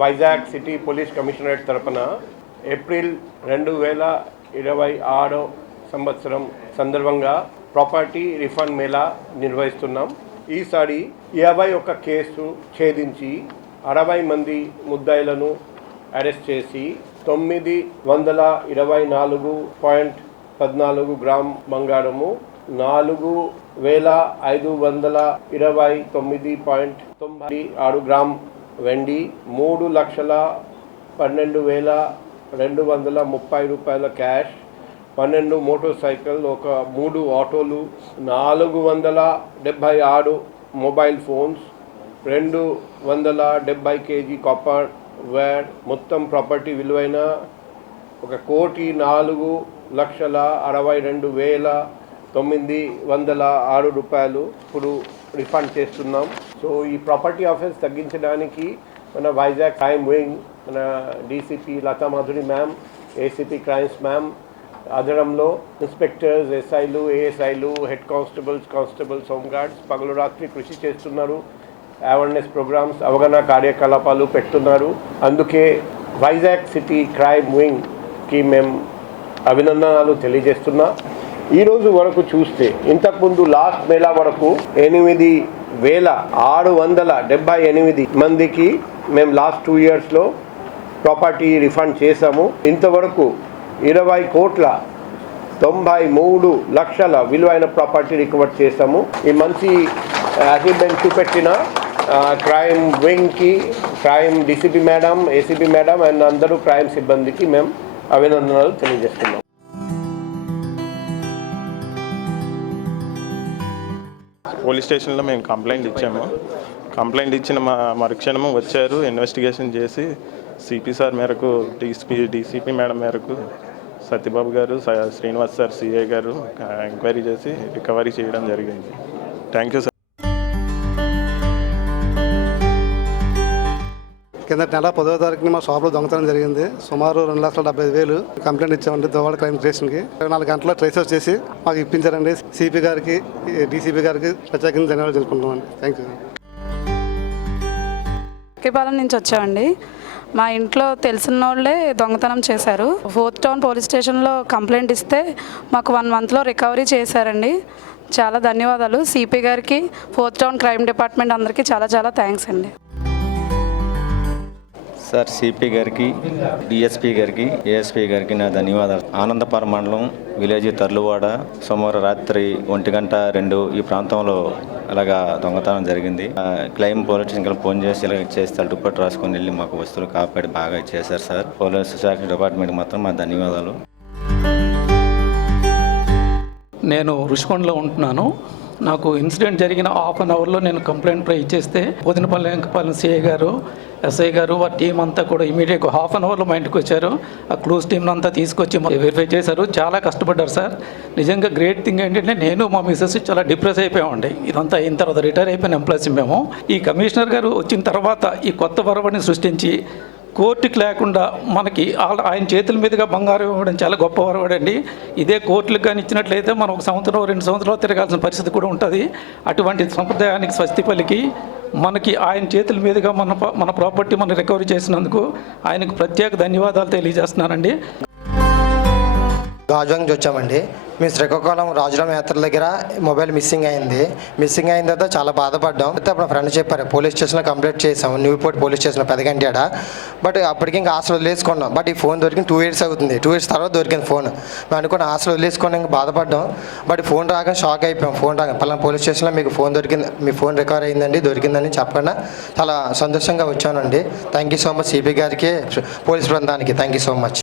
Vizag city police commissionerate తరపున April 2026 సంవత్సరం సందర్భంగా ప్రాపర్టీ రిఫండ్ మేళా నిర్వహిస్తున్నాం. ఈసారి 51 కేసు ఛేదించి 60 మంది ముద్దాయిలను అరెస్ట్ చేసి 924.14 గ్రామ్ బంగారము, 4529.96 గ్రామ్ వెండి, 3,12,230 రూపాయల క్యాష్, 12 మోటార్ సైకిల్, 3 ఆటోలు, 476 mobile phones, 270 KG copper wire, మొత్తం ప్రాపర్టీ విలువైన 1,04,62,906 రూపాయలు ఇప్పుడు రిఫండ్ చేస్తున్నాం. సో ఈ ప్రాపర్టీ ఆఫెన్స్ తగ్గించడానికి మన వైజాగ్ క్రైమ్ వింగ్, మన DCP Latha Madhuri ma'am, ACP crimes ma'am ఆధ్వర్యంలో ఇన్స్పెక్టర్స్, ఎస్ఐలు, ఏఎస్ఐలు, హెడ్ కానిస్టేబుల్స్, హోంగార్డ్స్ పగలు రాత్రి కృషి చేస్తున్నారు. అవేర్నెస్ ప్రోగ్రామ్స్, అవగాహన కార్యకలాపాలు పెడుతున్నారు. అందుకే వైజాగ్ సిటీ క్రైమ్ వింగ్కి మేము అభినందనలు తెలియజేస్తున్నా. ఈరోజు వరకు చూస్తే ఇంతకుముందు లాస్ట్ మేళా వరకు 8,678 మందికి మేము లాస్ట్ 2 yearsలో ప్రాపర్టీ రిఫండ్ చేశాము. ఇంతవరకు 20,93,00,000 విలువైన ప్రాపర్టీ రికవర్ చేశాము. ఈ మంచి అచీవ్మెంట్ చూపెట్టిన క్రైమ్ వింగ్కి, crime DCP madam, ACP madam and అందరూ క్రైమ్ సిబ్బందికి మేము అభినందనలు తెలియజేస్తున్నాం. పోలీస్ స్టేషన్లో మేము కంప్లైంట్ ఇచ్చాము. కంప్లైంట్ ఇచ్చిన మరుక్షణము వచ్చారు, ఇన్వెస్టిగేషన్ చేసి సిపి సార్ మేరకు, డీసీపీ మేడం మేరకు సత్యబాబు గారు, శ్రీనివాస్ సార్ సిఐ గారు ఎంక్వైరీ చేసి రికవరీ చేయడం జరిగింది. Thank you sir. కింద నెల 10వ తారీఖున మా షాప్లో దొంగతనం జరిగింది. సుమారు 2,75,000 కంప్లైంట్ ఇచ్చామండి దువ్వాడ క్రైమ్ స్టేషన్కి. 24 గంటల్లో ట్రేసర్ చేసి మాకు ఇప్పించారండి. సిపి గారికి, డీసీపీ గారికి ప్రత్యేకంగా ధన్యవాదాలు తెలుపుకుంటామండి. Thank you. పాలెం నుంచి వచ్చామండి. మా ఇంట్లో తెలిసిన వాళ్ళే దొంగతనం చేశారు. 4th టౌన్ పోలీస్ స్టేషన్లో కంప్లైంట్ ఇస్తే మాకు 1 monthలో రికవరీ చేశారండి. చాలా ధన్యవాదాలు సిపి గారికి, 4th టౌన్ క్రైమ్ డిపార్ట్మెంట్ అందరికీ చాలా చాలా థ్యాంక్స్ అండి. సార్ సిపి గారికి, డిఎస్పీ గారికి, ఏఎస్పీ గారికి నా ధన్యవాదాలు. ఆనందపురం మండలం విలేజ్ తర్లువాడ సోమవారం రాత్రి 1:02 ఈ ప్రాంతంలో అలాగా దొంగతనం జరిగింది. క్లైమ్ పోలీస్ స్టేషన్కి ఫోన్ చేసి ఇలా చేస్తే రిపోర్ట్ రాసుకొని వెళ్ళి మాకు వస్తువులు కాపాడి బాగా ఇచ్చేశారు సార్. పోలీస్ శాఖ డిపార్ట్మెంట్కి మాత్రం మా ధన్యవాదాలు. నేను రుషికొండలో ఉంటున్నాను. నాకు ఇన్సిడెంట్ జరిగిన 1/2 అవర్లో నేను కంప్లైంట్ ఇచ్చేస్తే పొదినపల్లి సిఐ గారు, ఎస్ఐ గారు, వారి టీం అంతా కూడా ఇమీడియట్గా 1/2 అవర్లో మా ఇంటికి వచ్చారు. ఆ క్లూస్ టీం అంతా తీసుకొచ్చి వెరిఫై చేశారు. చాలా కష్టపడ్డారు సార్. నిజంగా గ్రేట్ థింగ్ ఏంటంటే నేను మా మిస్సెస్ చాలా డిప్రెస్ అయిపోయామండి. ఇదంతా అయిన తర్వాత రిటైర్ అయిపోయిన ఎంప్లాయీస్ మేము. ఈ కమిషనర్ గారు వచ్చిన తర్వాత ఈ కొత్త వరవడిని సృష్టించి కోర్టుకి లేకుండా మనకి ఆయన చేతుల మీదుగా బంగారం ఇవ్వడం చాలా గొప్ప వరవడండి. ఇదే కోర్టులకు కానీ ఇచ్చినట్లయితే మనం 1 సంవత్సరం 2 సంవత్సరాలు తిరగాల్సిన పరిస్థితి కూడా ఉంటుంది. అటువంటి సంప్రదాయానికి స్వస్తి పలికి మనకి ఆయన చేతుల మీదుగా మన ప్రాపర్టీ మనం రికవరీ చేసినందుకు ఆయనకు ప్రత్యేక ధన్యవాదాలు తెలియజేస్తున్నానండి. గాజువాక నుంచి వచ్చామండి. మేము శ్రీకాకుళం రాజురామ యాత్ర దగ్గర మొబైల్ మిస్సింగ్ అయింది. మిస్సింగ్ అయిన తర్వాత చాలా బాధపడ్డాం. అయితే అప్పుడు ఫ్రెండ్ చెప్పారు, పోలీస్ స్టేషన్లో కంప్లైంట్ చేసాము, న్యూపోర్ట్ పోలీస్ స్టేషన్లో పెదగంటాడ. బట్ అప్పటికి ఇంకా హాస్టల్ వదిలేసుకున్నాం. బట్ ఈ ఫోన్ దొరికింది 2 years అవుతుంది. 2 years తర్వాత దొరికింది ఫోన్. మేము అనుకున్న హాస్టల్ వదిలేసుకొని ఇంకా బాధపడ్డాం. బట్ ఫోన్ రాగానే షాక్ అయిపోయాం. ఫోన్ రాగా పలానా పోలీస్ స్టేషన్లో మీకు ఫోన్ దొరికింది, మీ ఫోన్ రికవర్ అయిందండి, దొరికిందని చెప్పకుండా చాలా సంతోషంగా వచ్చానండి. Thank you so much CP గారికి, పోలీస్ బృందానికి థ్యాంక్ యూ సో మచ్.